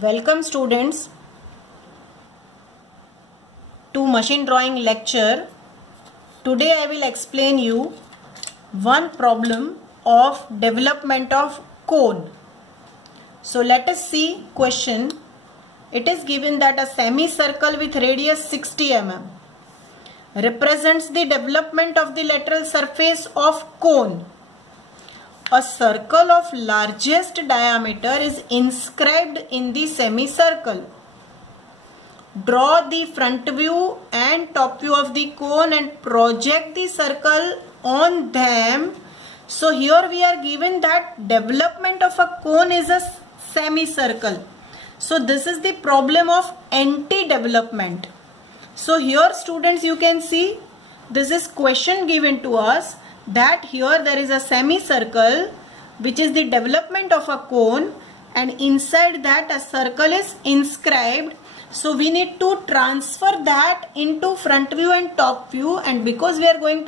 Welcome students to machine drawing lecture. Today I will explain you one problem of development of cone. So let us see question. It is given that a semicircle with radius 60 mm represents the development of the lateral surface of cone. A circle of largest diameter is inscribed in the semicircle. Draw the front view and top view of the cone and project the circle on them. So here we are given that development of a cone is a semicircle. So this is the problem of anti-development. So here students, you can see this is question given to us that here there is a semicircle which is the development of a cone, and inside that a circle is inscribed. So we need to transfer that into front view and top view, and because we are going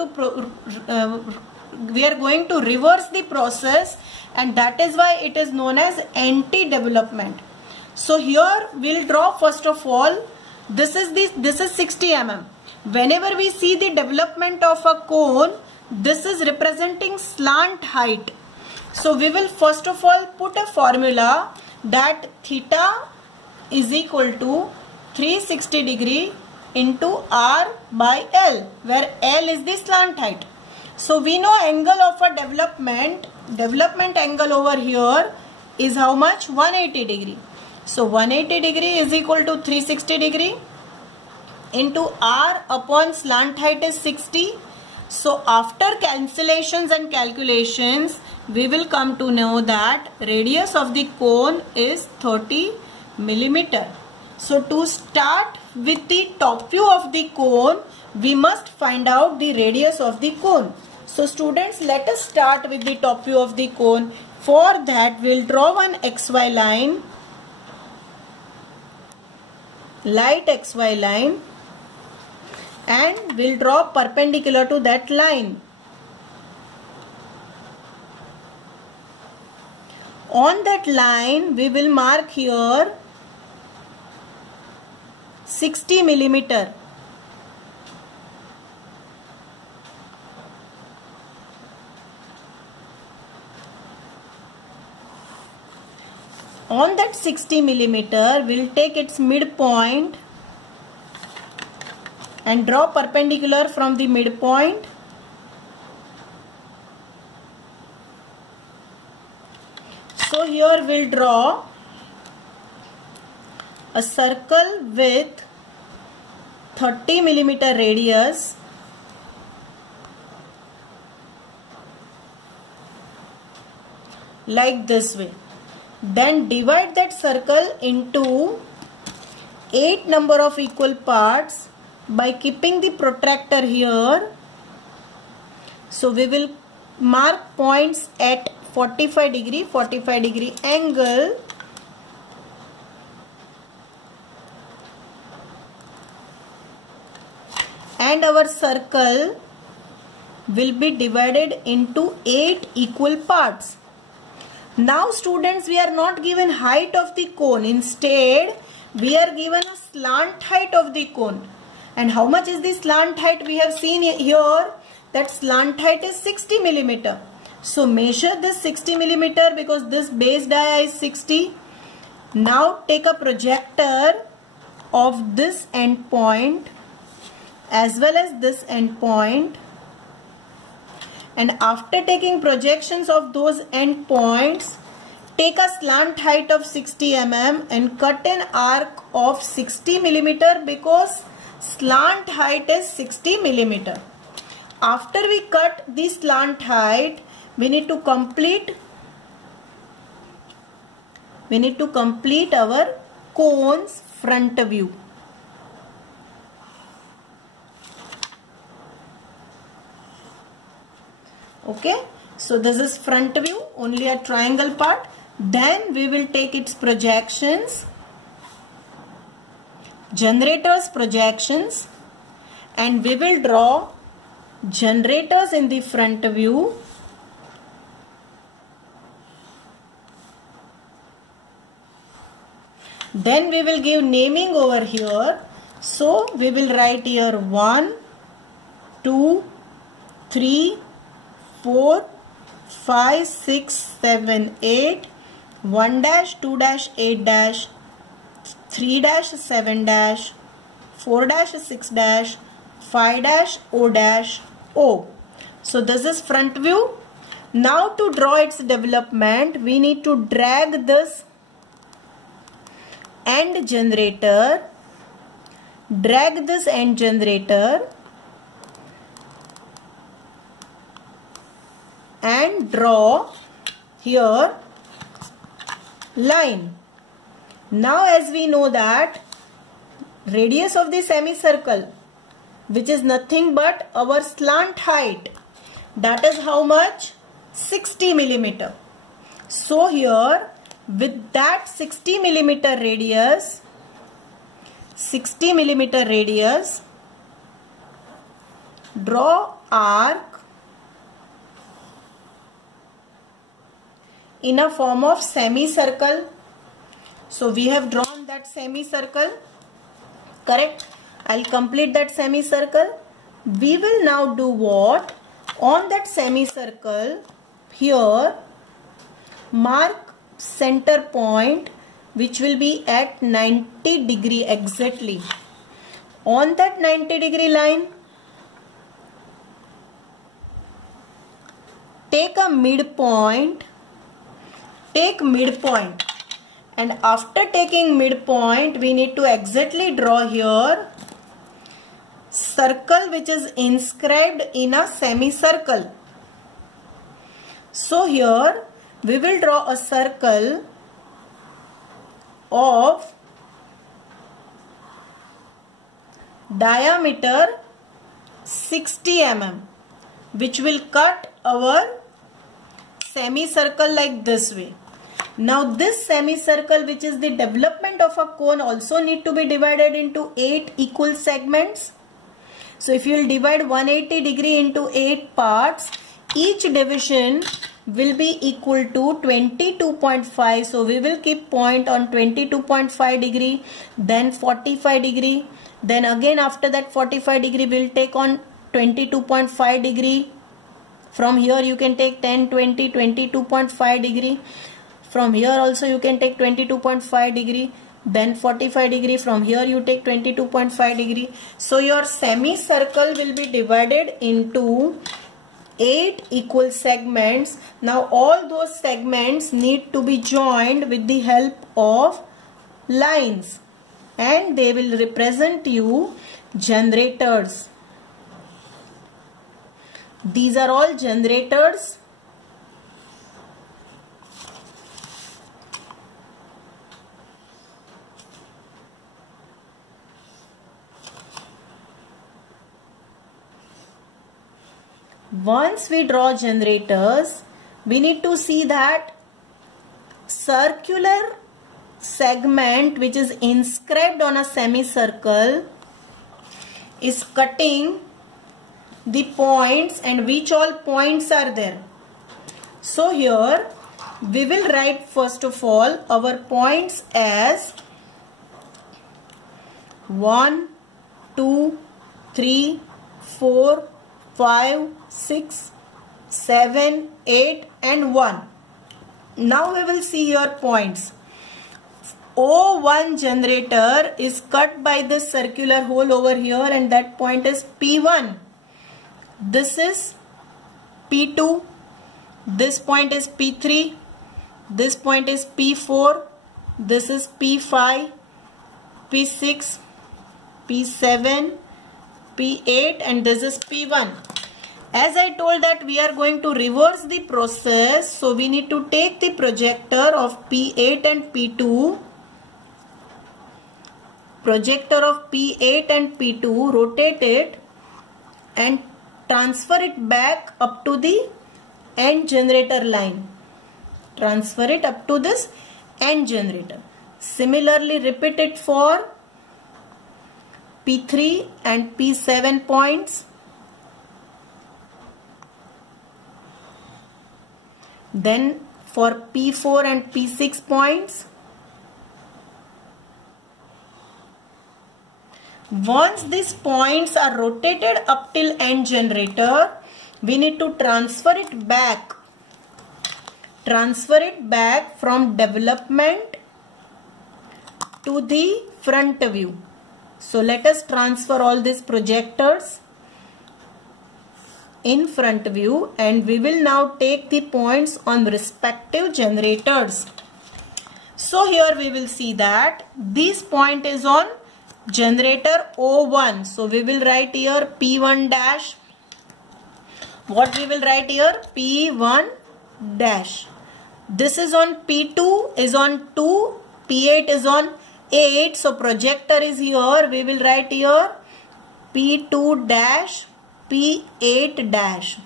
to reverse the process, and that is why it is known as anti-development. So here we'll draw first of all this is 60 mm. Whenever we see the development of a cone, this is representing slant height. So we will first of all put a formula that theta is equal to 360 degree into R by L, where L is the slant height. So we know angle of a development angle over here is how much? 180 degree. So 180 degree is equal to 360 degree into R upon slant height is 60. So after cancellations and calculations, we will come to know that radius of the cone is 30 millimeter. So to start with the top view of the cone, we must find out the radius of the cone. So students, let us start with the top view of the cone. For that, we will draw one XY line, light XY line, and we'll draw perpendicular to that line. On that line, we will mark here 60 millimeter. On that 60 millimeter, we'll take its midpoint and draw perpendicular from the midpoint. So here we'll draw a circle with 30 millimeter radius. Like this way. Then divide that circle into 8 number of equal parts by keeping the protractor here. So we will mark points at 45 degree angle. And our circle will be divided into 8 equal parts. Now students, we are not given height of the cone. Instead, we are given a slant height of the cone. And how much is the slant height? We have seen here that slant height is 60 millimeter. So measure this 60 millimeter because this base dia is 60. Now take a projector of this end point as well as this end point. And after taking projections of those end points, take a slant height of 60 mm and cut an arc of 60 millimeter because slant height is 60 millimeter. After we cut the slant height, we need to complete our cone's front view. Okay, so this is front view, only a triangle part. Then we will take its projections, generators projections, and we will draw generators in the front view Then we will give naming over here. So we will write here 1, 2, 3, 4, 5, 6, 7, 8, 1 dash, 2 dash, 8 dash, 3 dash, 7 dash, 4 dash, 6 dash, 5 dash, O dash, O. So this is front view. Now to draw its development, we need to drag this end generator, drag this end generator and draw here line. Now as we know that radius of the semicircle, which is nothing but our slant height, that is how much? 60 millimeter. So here with that 60 millimeter radius, draw arc in a form of semicircle. So we have drawn that semicircle, correct? I'll complete that semicircle. We will now do what? On that semicircle, here mark center point which will be at 90 degree exactly. On that 90 degree line, take a midpoint, and after taking midpoint we need to exactly draw here circle which is inscribed in a semicircle. So here we will draw a circle of diameter 60 mm which will cut our semicircle like this way. Now this semicircle, which is the development of a cone, also need to be divided into 8 equal segments. So if you will divide 180 degree into 8 parts, each division will be equal to 22.5. So we will keep point on 22.5 degree, then 45 degree, then again after that 45 degree we will take on 22.5 degree. From here you can take 10, 20, 22.5 degree. From here also you can take 22.5 degree. Then 45 degree. From here you take 22.5 degree. So your semicircle will be divided into 8 equal segments. Now all those segments need to be joined with the help of lines, and they will represent you generators. These are all generators. Once we draw generators, we need to see that circular segment which is inscribed on a semicircle is cutting the points, and which all points are there. So here we will write first of all our points as 1, 2, 3, 4, 5, 6, 7, 8 and 1. Now we will see your points. O1 generator is cut by this circular hole over here, and that point is P1. This is P2. This point is P3. This point is P4. This is P5, P6, P7, P8, and this is P1. As I told that we are going to reverse the process, so we need to take the projector of P8 and P2. Projector of P8 and P2, rotate it and transfer it back up to the end generator line. Transfer it up to this end generator. Similarly, repeat it for P3 and P7 points. Then for P4 and P6 points. Once these points are rotated up till end generator, we need to transfer it back. Transfer it back from development to the front view. So let us transfer all these projectors in front view, and we will now take the points on respective generators. So here we will see that this point is on generator O1. So we will write here P1 dash. What we will write here? P1 dash. This is on P2 is on 2. P8 is on 8. So projector is here. We will write here P2 dash, P8 dash.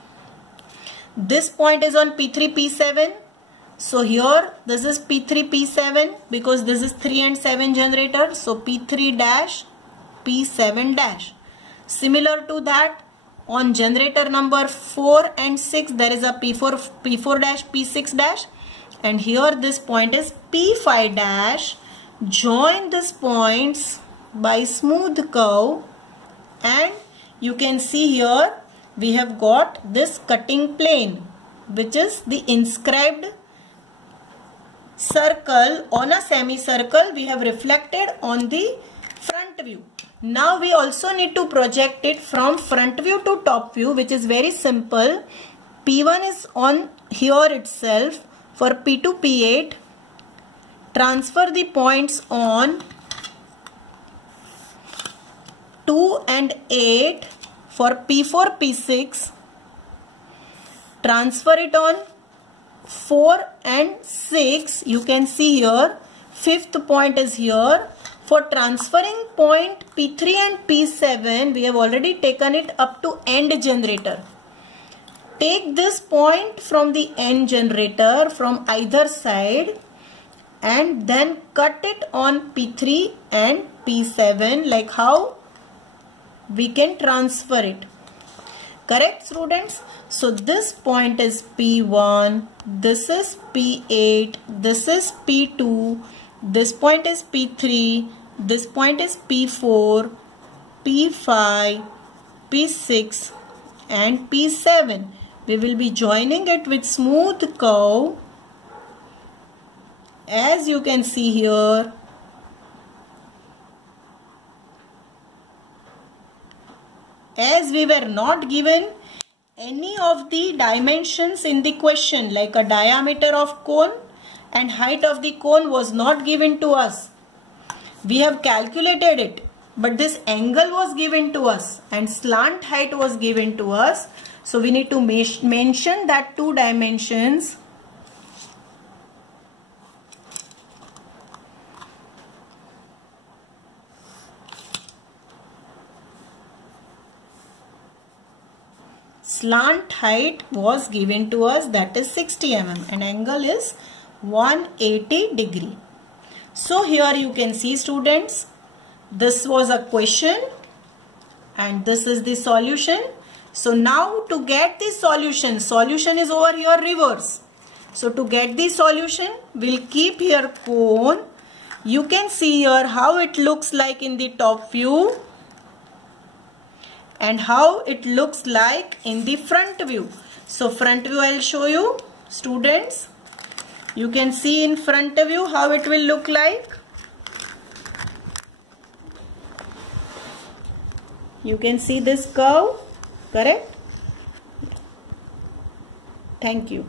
This point is on P3, P7. So here this is P3, P7 because this is 3 and 7 generator. So P3 dash, P7 dash. Similar to that, on generator number 4 and 6 there is a P4 dash, P6 dash. And here this point is P5 dash. Join these points by smooth curve, and you can see here we have got this cutting plane, which is the inscribed circle on a semicircle we have reflected on the front view. Now we also need to project it from front view to top view, which is very simple. P1 is on here itself. For P2, P8, transfer the points on 2 and 8. For P4, P6, transfer it on 4 and 6. You can see here, fifth point is here. For transferring point P3 and P7, we have already taken it up to end generator. Take this point from the end generator from either side and then cut it on P3 and P7, like how we can transfer it. Correct, students? So this point is P1, this is P8, this is P2, this point is P3, this point is P4, P5, P6 and P7. We will be joining it with smooth curve, as you can see here. As we were not given any of the dimensions in the question, like a diameter of cone and height of the cone was not given to us. We have calculated it, but this angle was given to us and slant height was given to us. So we need to mention that two dimensions. Slant height was given to us, that is 60 mm, and angle is 180 degree. So here you can see, students, this was a question and this is the solution. So now to get the solution is over here reverse. So to get the solution, we'll keep here cone. You can see here how it looks like in the top view and how it looks like in the front view. So front view I'll show you, students. You can see in front view how it will look like. You can see this curve, correct? Thank you.